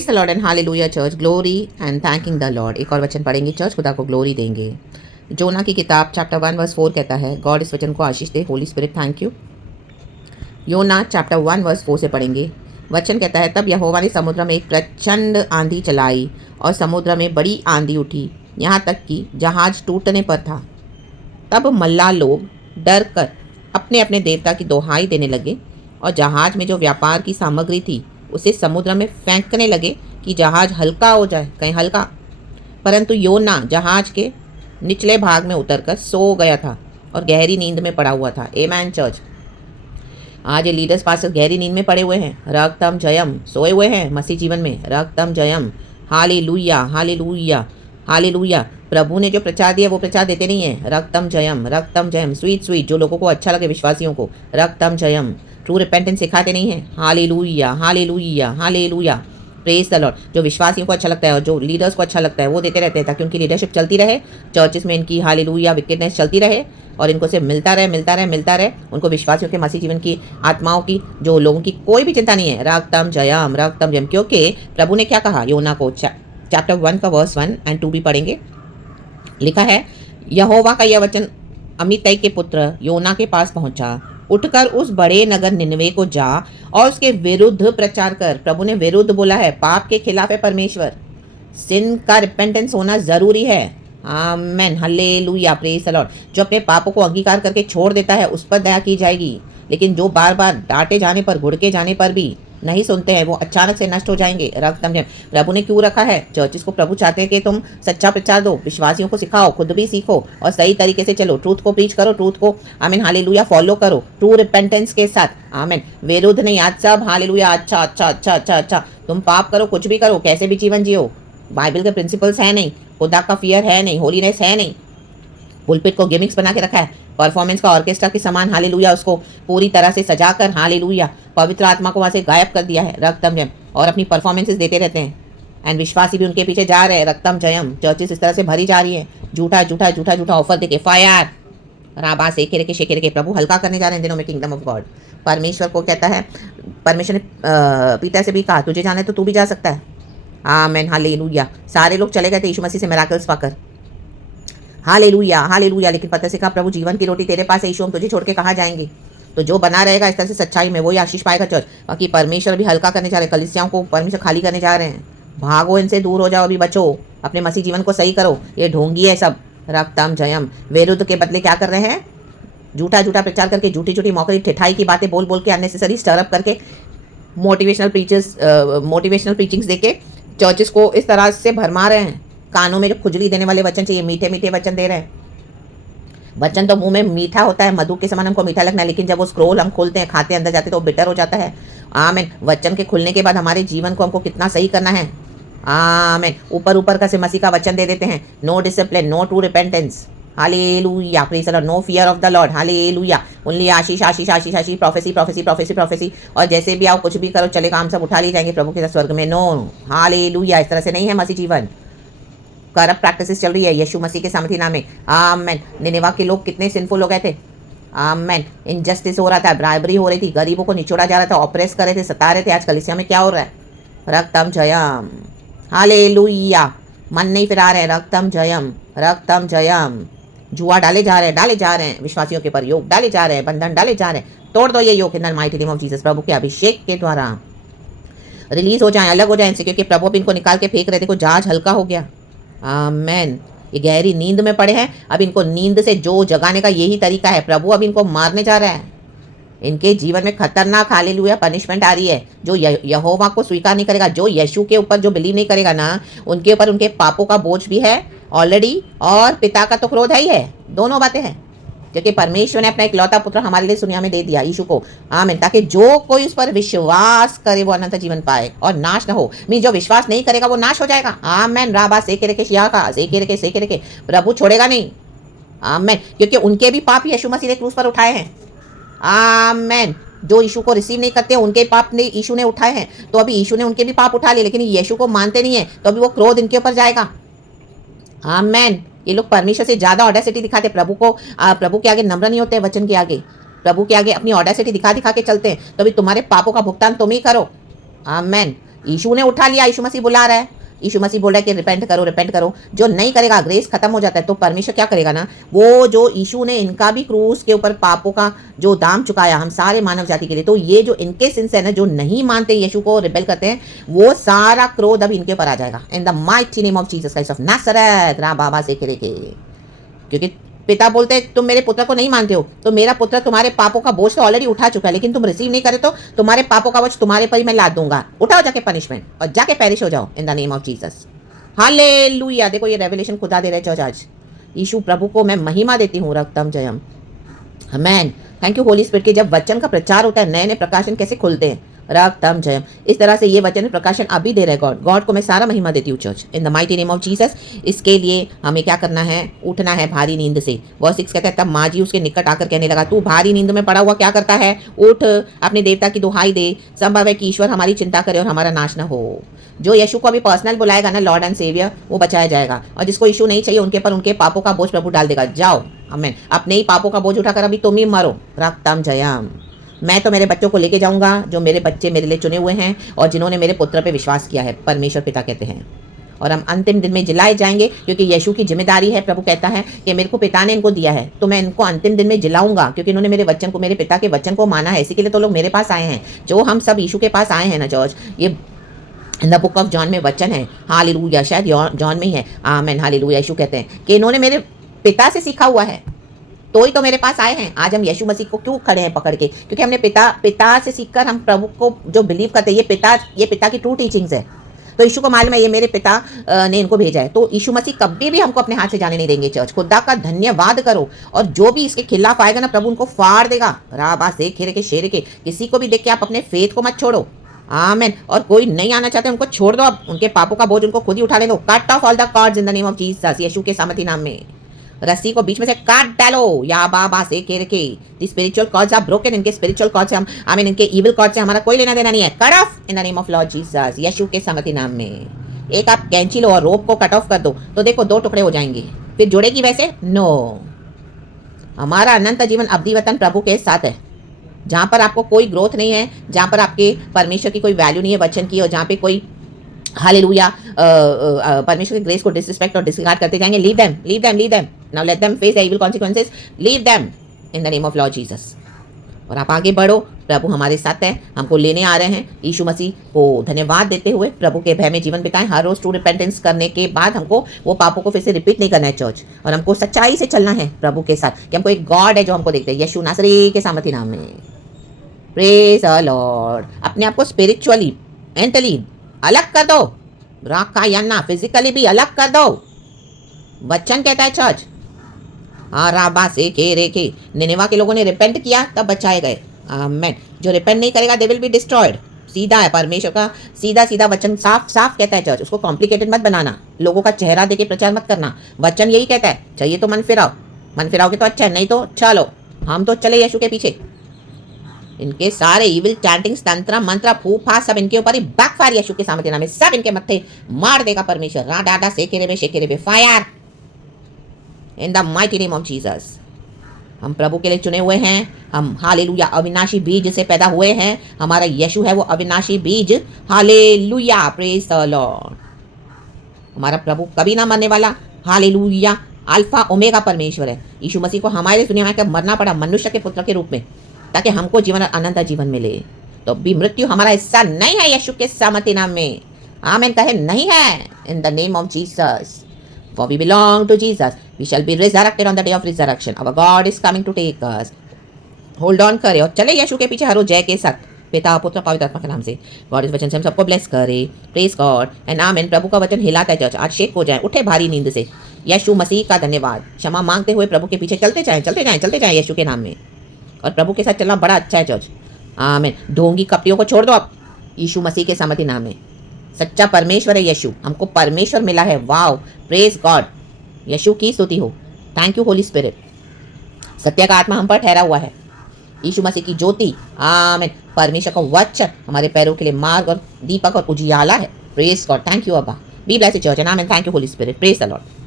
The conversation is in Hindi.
Praise the Lord and hallelujah church, glory and thanking the Lord. एक और वचन पढ़ेंगे चर्च, खुदा को ग्लोरी देंगे। जोना की किताब चैप्टर 1 वर्स 4 कहता है, गॉड इस वचन को आशीष दे, होली स्पिरिट थैंक यू। योना चैप्टर 1 वर्स 4 से पढ़ेंगे। वचन कहता है, तब यहोवा ने समुद्र में एक प्रचंड आंधी चलाई और समुद्र में बड़ी आंधी उठी, यहाँ तक कि जहाज टूटने पर था। तब मल्लाह लोग डर कर अपने अपने देवता की दोहाई देने लगे और जहाज में जो व्यापार की सामग्री थी उसे समुद्र में फेंकने लगे कि जहाज हल्का हो जाए, कहीं हल्का। परंतु योना जहाज के निचले भाग में उतरकर सो गया था और गहरी नींद में पड़ा हुआ था। आमेन चर्च। आज ये लीडर्स पास गहरी नींद में पड़े हुए हैं, रक्तम जयम, सोए हुए हैं मसीह जीवन में, रक्तम जयम, हालेलुया हालेलुया हालेलुया। प्रभु ने जो प्रचार दिया वो प्रचार देते नहीं है, रक्तम जयम, स्वीट स्वीट, जो लोगों को अच्छा लगे, विश्वासियों को, रक्तम जयम। ट्रू रिपेंटेंस सिखाते नहीं है, hallelujah hallelujah hallelujah, praise the Lord. जो विश्वासियों को अच्छा लगता है और जो लीडर्स को अच्छा लगता है वो देते रहते हैं, ताकि उनकी लीडरशिप चलती रहे, चर्चेस में इनकी हालेलुया विकेटनेस चलती रहे और इनको से मिलता रहे। उनको विश्वासियों के मसीह जीवन की, आत्माओं की, जो लोगों की कोई भी चिंता नहीं है, रक्तम जयम। क्योंकि प्रभु ने क्या कहा योना को, चैप्टर 1 का वर्स 1 एंड 2 भी पढ़ेंगे। लिखा है, यहोवा का यह वचन अमित्तै के पुत्र योना के पास पहुंचा, उठकर उस बड़े नगर निनवे को जा और उसके विरुद्ध प्रचार कर। प्रभु ने विरुद्ध बोला है, पाप के खिलाफ है परमेश्वर, सिन का रिपेंटेंस होना जरूरी है। Amen hallelujah, praise the Lord. जो अपने पापों को अंगीकार करके छोड़ देता है उस पर दया की जाएगी, लेकिन जो बार बार डांटे जाने पर, घुड़के जाने पर भी नहीं सुनते हैं, वो अचानक से नष्ट हो जाएंगे। रक्तम जयम। प्रभु ने क्यों रखा है चर्चिस को? प्रभु चाहते हैं कि तुम सच्चा प्रचार दो, विश्वासियों को सिखाओ, खुद भी सीखो और सही तरीके से चलो, ट्रूथ को प्रीच करो, ट्रूथ को आमीन हालेलुया फॉलो करो, ट्रू रिपेंटेंस के साथ। आमीन, विरुद्ध नहीं। आज सब हालेलुया अच्छा अच्छा अच्छा अच्छा अच्छा, तुम पाप करो, कुछ भी करो, कैसे भी जीवन जियो, बाइबल के प्रिंसिपल्स है नहीं, खुदा का फियर है नहीं, होलीनेस है नहीं, पुलपिट को गिमिक्स बना के रखा है, परफॉर्मेंस का ऑर्केस्ट्रा के समान हालेलुया उसको पूरी तरह से सजाकर हालेलुया पवित्र आत्मा को वहाँ से गायब कर दिया है, रक्तम जयम। और अपनी परफॉर्मेंसेस देते रहते हैं एंड विश्वासी भी उनके पीछे जा रहे हैं, रक्तम जयम। चर्चेस इस तरह से भरी जा रही है, झूठा ऑफर देके, फायर राबा सेके रेके। प्रभु हल्का करने जा रहे हैं दिनों में किंगडम ऑफ गॉड। परमेश्वर को कहता है, परमेश्वर ने पीटर से भी कहा, तुझे जाना है तो तू भी जा सकता है। Amen hallelujah. सारे लोग चले गए थे यीशु मसीह से मिराकल्स पाकर, हालेलुया हालेलुया। लेकिन पता से कहा, प्रभु जीवन की रोटी तेरे पास है यीशु, हम तुझे छोड़ के कहाँ जाएंगे? तो जो बना रहेगा इस तरह से सच्चाई में, वही आशीष पाएगा चर्च। बाकी परमेश्वर भी हल्का करने जा रहे हैं, कलीसियाओं को परमेश्वर खाली करने जा रहे हैं। भागो इनसे, दूर हो जाओ, अभी बचो, अपने मसीह जीवन को सही करो, ये ढोंगी है सब, रक्तम जयम। विरुद्ध के बदले क्या कर रहे हैं? झूठा प्रचार करके, झूठी मौके ठिठाई की बातें बोल के, अननेसेसरी स्टरअप करके, मोटिवेशनल प्रीचिंग्स देके चर्चेस को इस तरह से भरमा रहे हैं। कानों में जो खुजली देने वाले वचन चाहिए, मीठे वचन दे रहे हैं। वचन तो मुंह में मीठा होता है, मधु के समान हमको मीठा लगना है, लेकिन जब वो स्क्रोल हम खोलते हैं, खाते अंदर जाते, तो वो बिटर हो जाता है। आमीन। वचन के खुलने के बाद हमारे जीवन को हमको कितना सही करना है। आमीन। ऊपर का से मसीह का वचन दे देते हैं, no discipline, no true repentance, hallelujah, praise the Lord, no fear of the Lord, hallelujah, only आशीष, प्रोफेसी। और जैसे भी आओ, कुछ भी करो, चलेगा, हम सब उठा लिए जाएंगे प्रभु के स्वर्ग में। No, hallelujah. इस तरह से नहीं है मसीह जीवन। करप्ट प्रैक्टिसेस चल रही है यीशु मसीह के सामर्थ्य नाम में। आमेन। निनेवा के लोग कितने सिंफुल हो गए थे। आमेन। इनजस्टिस हो रहा था, ब्राइबरी हो रही थी, गरीबों को निचोड़ा जा रहा था, ऑपरेस कर रहे थे, सता रहे थे। आज कलीसिया में क्या हो रहा है? रक्तम जयम, हालेलुया। मन नहीं फिरा रहे, रक्तम जयम। जुआ डाले जा रहे हैं, विश्वासियों के ऊपर योग डाले जा रहे हैं, बंधन डाले जा रहे हैं। तोड़ दो ये yoke in the mighty name of Jesus. प्रभु के अभिषेक के द्वारा रिलीज हो जाए, अलग हो जाए इनसे, क्योंकि प्रभु अब इनको निकाल के फेंक रहे थे, को जहाज हल्का हो गया। आमेन। ये गहरी नींद में पड़े हैं, अब इनको नींद से जो जगाने का यही तरीका है। प्रभु अब इनको मारने जा रहा है। इनके जीवन में खतरनाक हालेलुया पनिशमेंट आ रही है। जो यहोवा को स्वीकार नहीं करेगा, जो यीशु के ऊपर जो बिलीव नहीं करेगा ना, उनके ऊपर उनके पापों का बोझ भी है ऑलरेडी, और पिता का तो क्रोध है ही है। दोनों बातें हैं, क्योंकि परमेश्वर ने अपना एक लौता पुत्र हमारे लिए दुनिया में दे दिया, यीशु को। आमीन। ताकि जो कोई उस पर विश्वास करे वो अनंत जीवन पाए और नाश न हो। मीन जो विश्वास नहीं करेगा वो नाश हो जाएगा। आमीन। राबा सेके रेके। प्रभु छोड़ेगा नहीं। आमीन। क्योंकि उनके भी पाप यीशु मसीह ने क्रूस पर उठाए हैं। आमीन। जो यीशु को रिसीव नहीं करते उनके पाप ने यीशु ने उठाए हैं, तो अभी यीशु ने उनके भी पाप उठा लिए, लेकिन यीशु को मानते नहीं है, तो अभी वो क्रोध इनके ऊपर जाएगा। आमीन। ये लोग परमेश्वर से ज़्यादा ऑडेसिटी दिखाते, प्रभु के आगे नम्र नहीं होते, वचन के आगे, प्रभु के आगे अपनी ऑडेसिटी दिखा के चलते हैं। तो अभी तुम्हारे पापों का भुगतान तुम ही करो। आमीन। यीशु ने उठा लिया, यीशु मसीह बुला रहा है, यीशु मसीह बोल रहा है कि रिपेंट करो, रिपेंट करो। जो नहीं करेगा, ग्रेस खत्म हो जाता है, तो परमेश्वर क्या करेगा ना, वो जो यीशु ने इनका भी क्रूस के ऊपर पापों का जो दाम चुकाया हम सारे मानव जाति के लिए, तो ये जो इनके सिंस है ना, जो नहीं मानते यीशु को, रिबेल करते हैं, वो सारा क्रोध अब इनके ऊपर आ जाएगा। In the mighty name of Jesus Christ of Nazareth, रा बाबा से के, क्योंकि पिता बोलते हैं तुम मेरे पुत्र को नहीं मानते हो, तो मेरा पुत्र तुम्हारे पापों का बोझ तो ऑलरेडी उठा चुका है, लेकिन तुम रिसीव नहीं करे तो तुम्हारे पापों का बोझ तुम्हारे पर ही मैं लाद दूंगा। उठाओ जाके पनिशमेंट और जाके पेरिश हो जाओ इन the name of Jesus. Hallelujah. देखो ये रेवलेशन खुदा दे रहे चर्च आज। यीशु प्रभु को मैं महिमा देती हूँ, रक्तम जयम, आमेन। थैंक यू होली स्पिरिट के जब वचन का प्रचार होता है, नए नए प्रकाशन कैसे खुलते हैं, रक्तम जयम। इस तरह से ये वचन प्रकाशन अभी दे रहे गॉड। गॉड को मैं सारा महिमा देती हूँ church in the mighty name of Jesus. इसके लिए हमें क्या करना है, उठना है भारी नींद से। वर्स 6 कहता है तब माँ जी उसके निकट आकर कहने लगा, तू भारी नींद में पड़ा हुआ क्या करता है, उठ अपने देवता की दुहाई दे। संभव है कि ईश्वर हमारी चिंता करे और हमारा नाश न हो। जो यीशु को अभी पर्सनल बुलाएगा ना, लॉर्ड एंड सेवियर, वो बचाया जाएगा। और जिसको यीशु नहीं चाहिए उनके पर उनके पापों का बोझ प्रभु डाल देगा। जाओ आमेन, अपने ही पापों का बोझ उठाकर अभी तुम ही मरो, रक्तम जयम। मैं तो मेरे बच्चों को लेके जाऊंगा, जो मेरे बच्चे मेरे लिए चुने हुए हैं और जिन्होंने मेरे पुत्र पे विश्वास किया है, परमेश्वर पिता कहते हैं। और हम अंतिम दिन में जिलाए जाएंगे, क्योंकि यीशु की जिम्मेदारी है। प्रभु कहता है कि मेरे को पिता ने इनको दिया है, तो मैं इनको अंतिम दिन में जिलाऊंगा, क्योंकि इन्होंने मेरे वचन को, मेरे पिता के वचन को माना है। इसी के लिए तो लोग मेरे पास आए हैं। जो हम सब यीशु के पास आए हैं ना जॉर्ज, ये in the book of John में वचन है, हालेलुया, शायद जॉन में ही है, आमेन, हालेलुया। यीशु कहते हैं कि इन्होंने मेरे पिता से सीखा हुआ है, तो ही तो मेरे पास आए हैं। आज हम यीशु मसीह को क्यों खड़े हैं पकड़ के, क्योंकि हमने पिता से सीखकर हम प्रभु को जो बिलीव करते हैं, ये पिता की ट्रू टीचिंग्स है। तो यीशु को मालूम है ये मेरे पिता ने इनको भेजा है। तो यीशु मसीह कभी भी हमको अपने हाथ से जाने नहीं देंगे चर्च। खुदा का धन्यवाद करो। और जो भी इसके खिलाफ आएगा ना, प्रभु उनको फाड़ देगा, राबा से खेरे के शेर के। किसी को भी देख के आप अपने फेथ को मत छोड़ो, आमेन। और कोई नहीं आना चाहते उनको छोड़ दो, अब उनके पापों का बोझ उनको खुद ही उठा ले दो। Cut off all the cords in the name of Jesus. यीशु के सामर्थी नाम में रस्सी को बीच में से काट डालो, या बाबा से के रखे। The spiritual cords are broken. इनके स्पिरिचुअल कॉर्ड से हम, आमीन, इनके इविल कॉर्ड से हमारा कोई लेना देना नहीं है। Cut off in the name of Lord Jesus, यीशु के सामर्थी नाम में। एक आप कैंची लो और रोप को कट ऑफ कर दो, तो देखो 2 टुकड़े हो जाएंगे। फिर जुड़ेगी वैसे? नो। हमारा अनंत जीवन अवधि वतन प्रभु के साथ है, जहाँ पर आपको कोई ग्रोथ नहीं है, जहाँ पर आपके परमेश्वर की कोई वैल्यू नहीं है वचन की, और जहाँ पे कोई हालेलुया परमेश्वर की ग्रेस को डिसरिस्पेक्ट और डिसरिगार्ड करते जाएंगे। Leave them, leave them, leave them. Now let them face the evil consequences. Leave them in the name of Lord Jesus. और आप आगे बढ़ो, प्रभु हमारे साथ है, हमको लेने आ रहे हैं। यीशु मसीह को धन्यवाद देते हुए प्रभु के भय में जीवन बिताएं। हर रोज ट्रू रिपेंटेंस करने के बाद हमको वो पापों को फिर से रिपीट नहीं करना है चर्च। और हमको सच्चाई से चलना है प्रभु के साथ, कि हमको एक गॉड है जो हमको देखते हैं, यीशु नासरी के सामर्थी नाम में। Praise the Lord. अपने आप को स्पिरिचुअली, मेंटली अलग कर दो, राखा याना फिजिकली भी अलग कर दो। वचन कहता है चर्च, राबा से के रेखे। निनेवा के लोगों ने रिपेंट किया तब बचाए गए, आमेन। जो रिपेंट नहीं करेगा दे विल बी डिस्ट्रॉयड। सीधा है परमेश्वर का, सीधा सीधा वचन, साफ साफ कहता है चर्च। उसको कॉम्प्लिकेटेड मत बनाना, लोगों का चेहरा देके प्रचार मत करना। वचन यही कहता है, चाहिए तो मन फिराओ, मन फिराओगे तो अच्छा है, नहीं तो चलो। हम तो चले यीशु के पीछे। इनके सारे इविल चैंटिंग्स, तंत्र मंत्र, फूफा सब इनके ऊपर ही बैकफायर यीशु के सामने नाम में सब इनके मत्थे मार देगा परमेश्वर। रा डाडा शेके रे fire in the mighty name of Jesus. हम प्रभु के लिए चुने हुए हैं। हम हालेलुया अविनाशी बीज से पैदा हुए हैं। हमारा यीशु है वो अविनाशी बीज। Hallelujah, praise the Lord. हमारा प्रभु कभी ना मरने वाला, हालेलुया, अल्फा ओमेगा परमेश्वर है। यीशु मसीह को हमारे दुनिया में मरना पड़ा मनुष्य के पुत्र के रूप में, ताकि हमको जीवन अनंत जीवन मिले। तो भी मृत्यु हमारा हिस्सा नहीं है यीशु के सामर्थी नाम में, आमेन कहे, नहीं है इन the name of Jesus. For we belong to Jesus. We shall be resurrected on the day of resurrection. Our God is coming to take us. Hold on करे और चले यीशु के पीछे हरो जय के साथ, पिता पुत्र पवित्र आत्मा के नाम से। गॉड इस वचन से हम सबको ब्लेस करे। प्रेज गॉड एंड आमेन। प्रभु का वचन हिलाता है चर्च। आज शेक हो जाए, उठे भारी नींद से। यीशु मसीह का धन्यवाद। क्षमा मांगते हुए प्रभु के पीछे चलते जाएं, चलते जाएं, चलते जाएं यीशु के नाम में। और प्रभु के साथ चलना बड़ा अच्छा है चर्च, आमेन। ढोंगी कपड़ियों को छोड़ दो आप, यीशु मसीह के सामर्थी नाम में। सच्चा परमेश्वर है यीशु, हमको परमेश्वर मिला है। वाओ, प्रेज गॉड, यीशु की स्तुति हो। Thank you Holi spirit. सत्य का आत्मा हम पर ठहरा हुआ है। यीशु मसीह की ज्योति, आमेन। परमेश्वर का वचन हमारे पैरों के लिए मार्ग और दीपक और उजियाला है। प्रेज गॉड, थैंक यू अब्बा। Be blessed church and amen. Thank you Holi spirit. Praise the Lord.